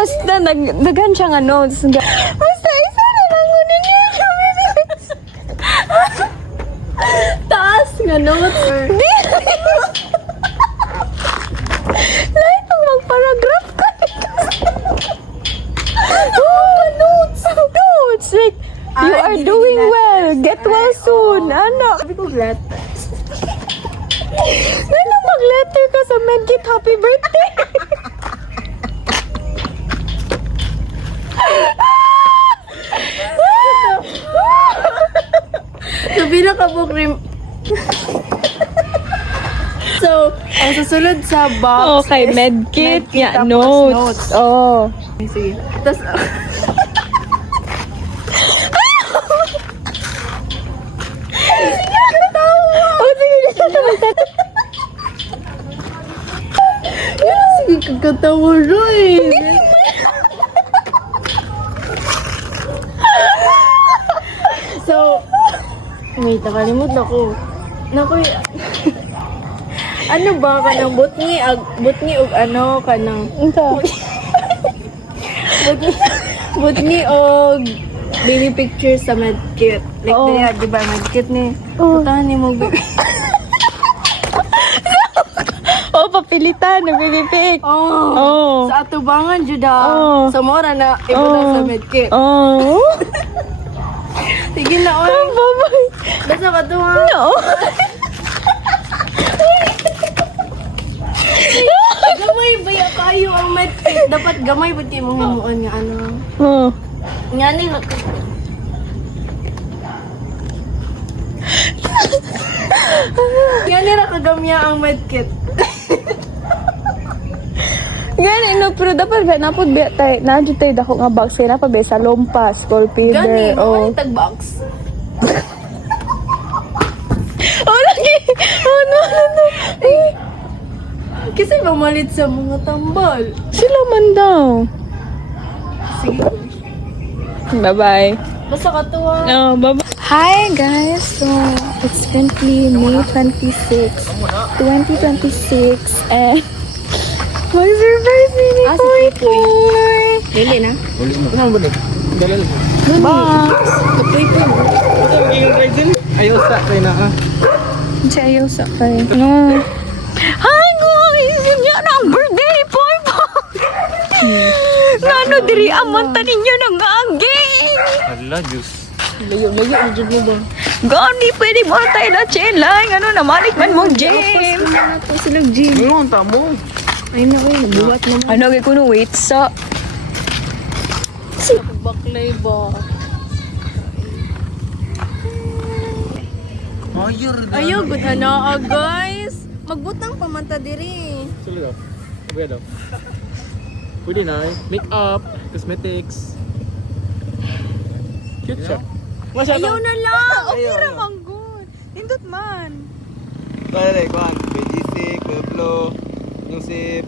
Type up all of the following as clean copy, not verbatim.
Basta nagdagan siya nga notes. Basta isa na lang unin niya. Taas nga notes. Di! Lahat ang mag-paragraph ka. Oh, notes! Notes! Like, you are doing well. Get well soon. Ano? Sabi ko glat. Ano mag-letter ka sa medkit happy birthday? So, pinaka-book rim. So, ang susunod sa box Okay, is medkit. Yeah, tapos notes. Oh. Sige. Tapos, Oh, sige. sige, kagatawa rin. So, wait, nakalimut ako. Naku, ano ba ka ng butni og ano ka ng butni og baby pictures sa medkit. Like, Oo. di ba, medkit ni, Oo. putahan ni mo baby. Oh, papilitan. Nagpipik. Oh, Oh. sa atubangan, Juda. Oh. Sa mora na, iba na sa medkit. Oh. Sige na, oy. Bye-bye. Basta ka to, ha? No. Gamay ba ya kayo ang medkit? Dapat gamay ba kayo mong himuon nga ano? Oh. Nga ni, nga ni kagamya ang medkit. Gani, no, pero dapat ba napod ba tayo, nadyo tayo dako nga box kaya napod ba sa lompas, school Gani, feeder, oh. oh. Tag-box. Oh, lagi! Oh, no. Kasi mamalit sa mga tambal. Sila man daw. Sige. Bye-bye. Basta ka to, ha? Oh, bye-bye. Hi, guys. So, it's currently May 26, 2026, and mag-surprise mini Ah, si Poy Poy. Poy. Dili na. Box. Tutoy ko. Ayaw sa kayo na ah. Hindi ayaw sa kay. No. Hi, guys! Yun yan ang birthday ni Poy Poy. Nano, diri amanta ninyo ng aging. Hala, Diyos. Layo-layo, medyo mo ba? Gani, pwede mo tayo na chillang. Ano, namalik man mong gym. Wala na to silang gym. Ano ang tamo? Ay na, ay, nabuhat naman. Ano, kaya ko wait sa... Baklay ba? Ayur. Ayaw, good na guys. Magbutang pamanta diri. Sulit daw. Sabi daw. Pwede na eh. Make-up, cosmetics. Cute siya. Ayaw na lang. Okay Ayaw, ra ayaw. man good. Nindot man. Kaya kuhan. Basic, Pueblo, Yusip.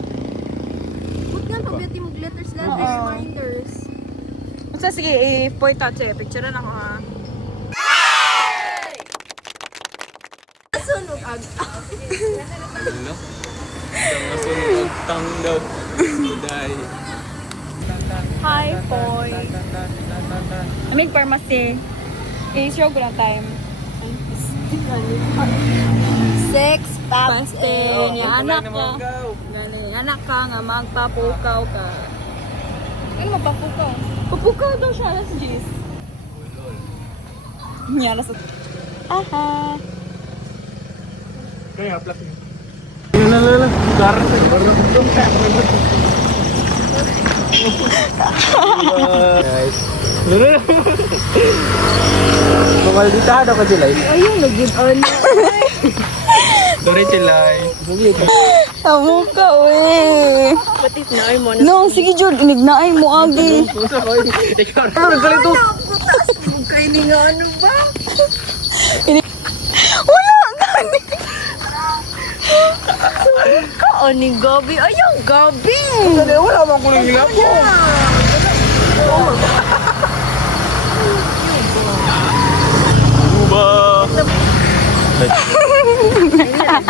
Ba't nga pabyati mo letters Oo. reminders? Basta sige, i-point out sa'yo. Picture na ako ha. Sunog ag. Ano? Nasunog tang daw. Day. Hi, Poy. Amig pharmacy. I-show ko ng time. Sex, Pasting. Yung anak ka. Gani, anak ka nga magpapukaw ka. Ano magpapukaw? Papukaw daw siya, alas 10. Niya, alas... Aha. Kaya, plak niya. Lala. Garas. Guys. Mamaldita daw ka July. Ayaw, nag-good on. Sorry July. Amo ka, we. Patit na ay mo na. No, sige, Jod. Inignaay mo, agi. Pusa ko. Ikaw. Ano galito? Putas, kay ni nga ano ba? Wala, gani. Kaaning gabi. Ayaw, gabi. Wala bang kulang hilap mo? Uba.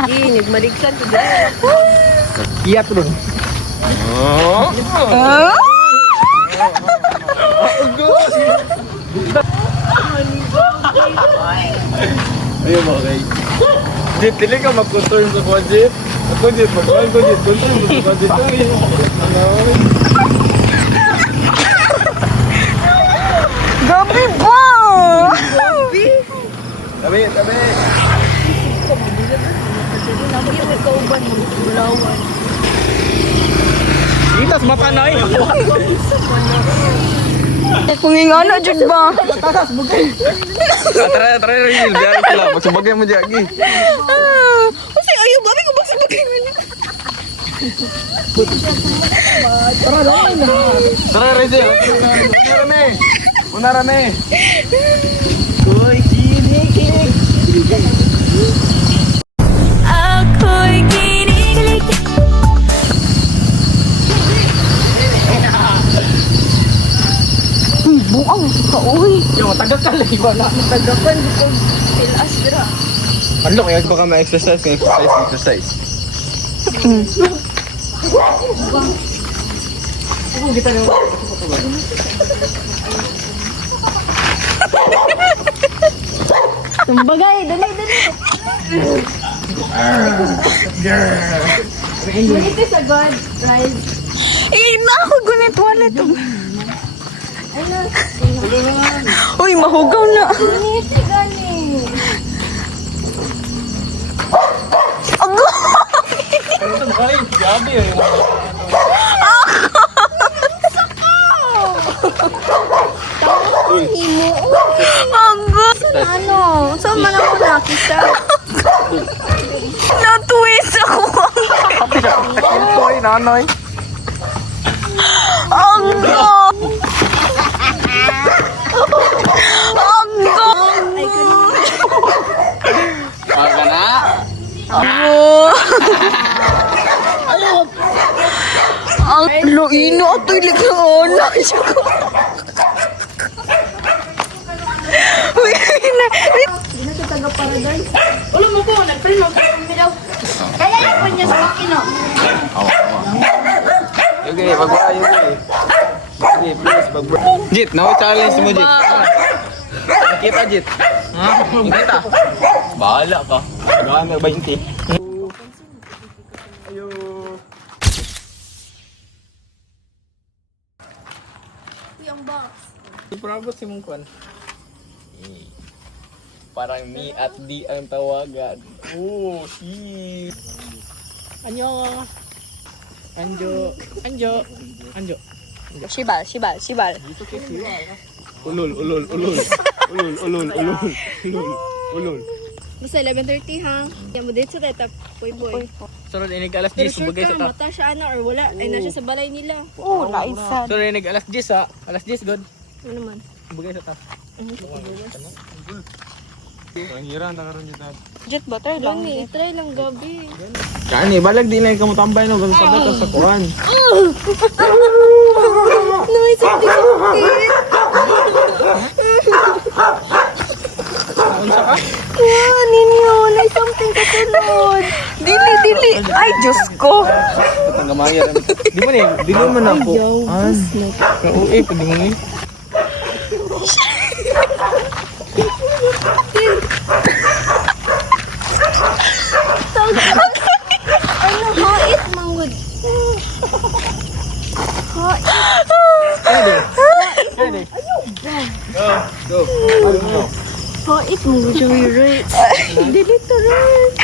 Ay, nagmaligsan ko dyan. Iyat dun. Oh. Ah? Ayun mo, okay. Jit, dili ka mag-control sa kuwan, Jit. Ako, Jit, mag-control ko, Jit. Control mo sa kuwan, Jit. Gabi ba? Tabi, tabi. Itas mata na eh. Kung ingano, Jud ba? Tara, tara, reveal. Diyan sila. Magsubagay mo dyan, Gi. Kasi ayaw, babi ko bagsabagay mo na. Tara, Rizal. Una rame. Uy, kinikig. Ako'y kinikilig. Buang ka, uy. Yung matagak ka lang. Wala. Tagapan ko tilas dira. Ano kaya baka ma-exercise kaya exercise. Tumbagay, dali. Ito sa God, right? Na ako gunit wallet. Ano? Uy, mahugaw na. Ito gani. Ago! Ay, gabi eh. Himo. Ago! Ano? Saan man ako nakita? Natwist ako. Toy, nanoy. Ago! Ago! Baka na. Ang loino at tuligaan na siya ko. Hindi na sa taga-paradise. Ulo mo po, nag-print mo. Daw. Kaya yung pa niya sa makino. Okay, pag-buhay, okay. Okay, please, pag-buhay. Jit, challenge mo, Jit. Nakita, Jit. Ha? Nakita? Bahala ka. Gawin mo 20. Ayo. Yung box. Iprabot si mong kwan. Parang me at di ang tawagan. Oh, si. Anyo. Anjo. Sibal. Ulol. Basta 11:30 ha. Yan mo dito sa teta, boy. Sunod inig alas Pero 10 sure subagay ka, sa ta. mata siya ano or wala. Ay, nasa sa balay nila. Oh, naisan. Sunod inig alas 10 ha. Alas 10 god. Ano man? Subagay sa ta. Ang hiran ta karon dito. Jet butter lang. Lang try lang gabi. Kani balag di lang ka mo tambay no basta sabay ka sa kuan. No, it's something Wow, ninyo, na something kasunod. Dili. Ay, Diyos ko. Ang gamaya rin. Di mo ni, dili mo na ako. An. Kauwi pwede mo ni. Ano, hait manggod. Hait. Ready? Go. Hait manggod yung right. Dili to right.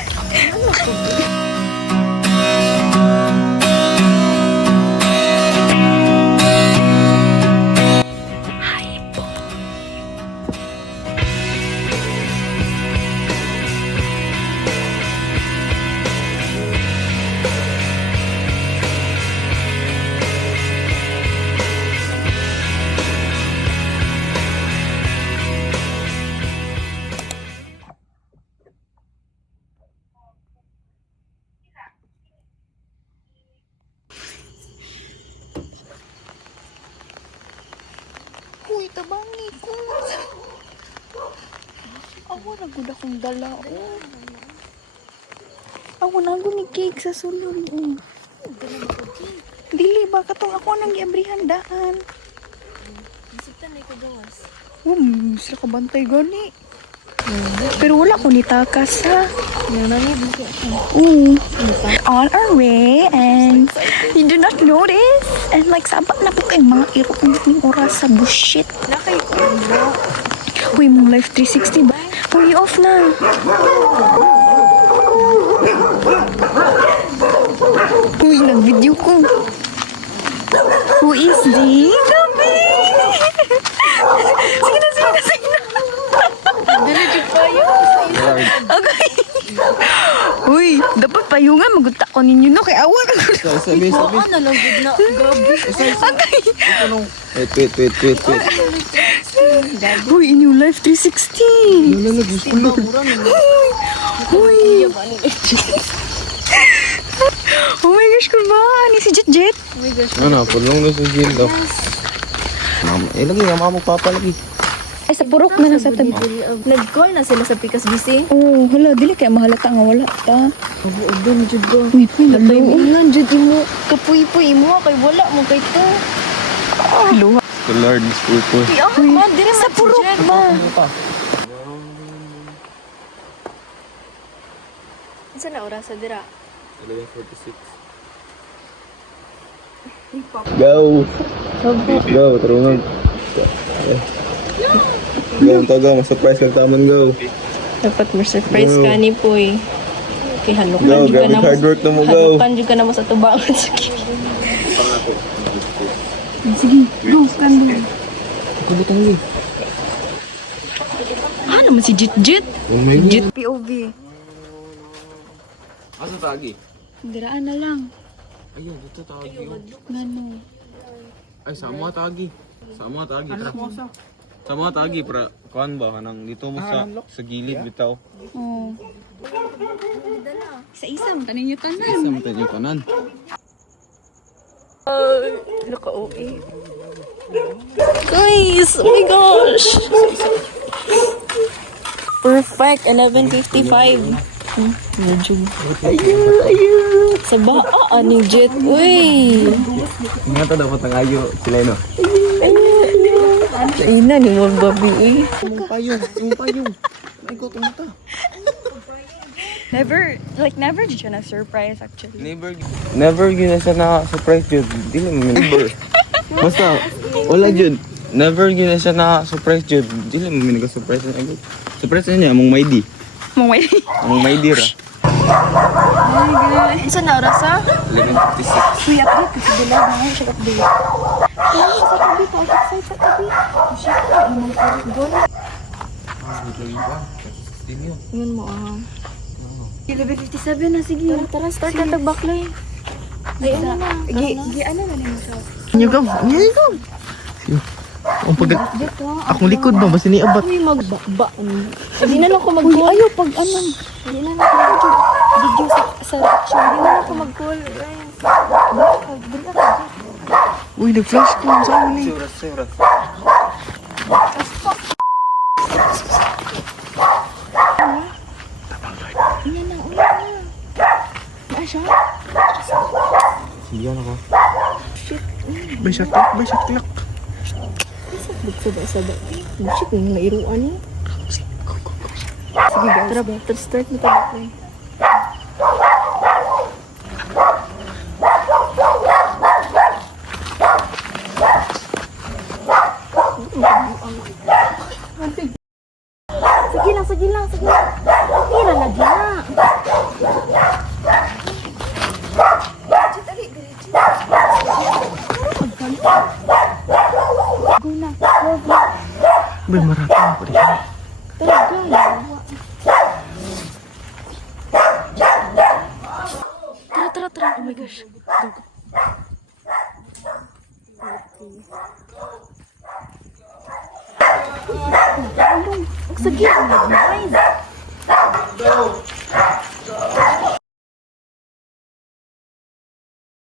Uy, tabangi ko. Ako na gud akong dala. Ako na gud ni cake sa sulod. Dili ba katong ako nang giabrihan daan. Sila kabantay gani. Pero wala ko nitakas ha. Ooh. On our way and you do not notice. And like sabat na po kayong mga iro ng oras sa bullshit. Uy, mong life 360 ba? Uy, off na. Uy, nag-video ko. Who is this? Gabi! Sige na. Diretso pa yun. Okay. Uy, dapat payungan. Magunta ko ninyo, no? Kaya awa. Sabi. Oo, nalagod na. Gabi. Okay. Wait. Uy, in your life 360. Uy. Oh my gosh, kurban. Si Jet. Oh my gosh. Ano, pulong na sa gym daw. Lagi nga mga magpapalagi. Ay, sa purok na lang sa tabi. Nag-call na sila sa Pikas BC. Oh, hala, dili kaya mahalata nga wala ta. Kabuodon, Jud ko. Uy, Natay mo hello. lang, Jud mo. Kapuy-puy mo, kay wala mo kay to. Luha. The Lord is purpose. Dire Sa purok ba? Saan na oras sa dira? 11:46. Go! Go, tarungan. Go, ma-surprise lang tamon, go. Dapat ma-surprise ka ni Puy. Kay Go, halukan jud ka grabe na mo. hard work na mo, go. Halukan jud ka na mo sa tubangan. Kulutang ni. Ano man si Jet? Oh my God. POV. Asa tagi? Diraan na lang. Ayun, dito tagi. Ngano? Ay, sama tagi. Sama tagi. Sama tagi, pra. Kuan ba? Kanang dito mo sa gilid, bitaw. Oh. Sa isang, tanin yung tanan. Sa mata niyo kanan. Naka-OA. Guys, oh my gosh. Perfect, 11:55. Medyo. Ayun. Sa baa, ni Jet. Uy. Nga to dapat ang ayo sila no. Ina ni mo babi. Yung payong. Ay ko tumata. Never did siya na-surprise actually. Never yun na siya na-surprise yun. Dili mo never. Basta, wala yun. Never yun na siya na-surprise yun. Dili mo minag-surprise na agad. Surprise na niya, among may di. Mong may... Among may di ra. Saan na oras ha? 11:56. Uy, update kasi bilang na ngayon siya update. Sa tabi, outside sa tabi. Shit, imong gol. Yun mo ah. 11:57 na, sige. Tara, start na tag-backline. Ay, ano na? Ano na niyo sa... Nyugam. Ang pag... Akong likod ba? Basta ni abat. Uy, magba. Hindi na lang ako mag-call. Ayaw, pag ano. Hindi na lang ako mag-call. Video sa reaction. Hindi na lang ako mag-call. Uy, nag-flash ko. Saan uli? Surat. Siyan ako. Shit. Bay shot clock. Saba. Shit, yung nairuan niya. Sige guys. Tara, start mo tag-backline. Sige lang. Tira na dyan. Bay maratang pa rin. Tara. Oh my gosh. Go. Sige. Nice.